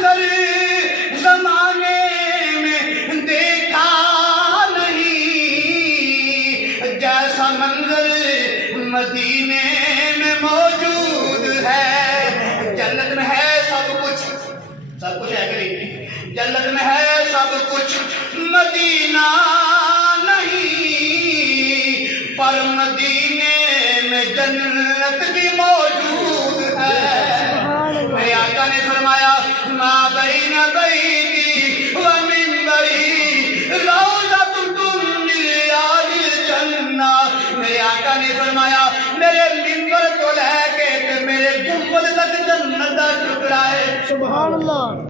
منظر زمانے میں دیکھا نہیں، جیسا منظر مدینے میں موجود ہے۔ جنت میں ہے سب کچھ ہے کہ نہیں؟ جنت میں ہے سب کچھ، مدینہ نہیں، پر مدینے میں جنت بھی موجود ہے۔ میرے آقا نے فرمایا ما بین بیتی و منبری روضۃ من ریاض الجنہ۔ میرے آقا نے فرمایا میرے منبر کو لے کے میرے گنبد تک جنت کا ٹکڑا ہے۔ سبحان اللہ۔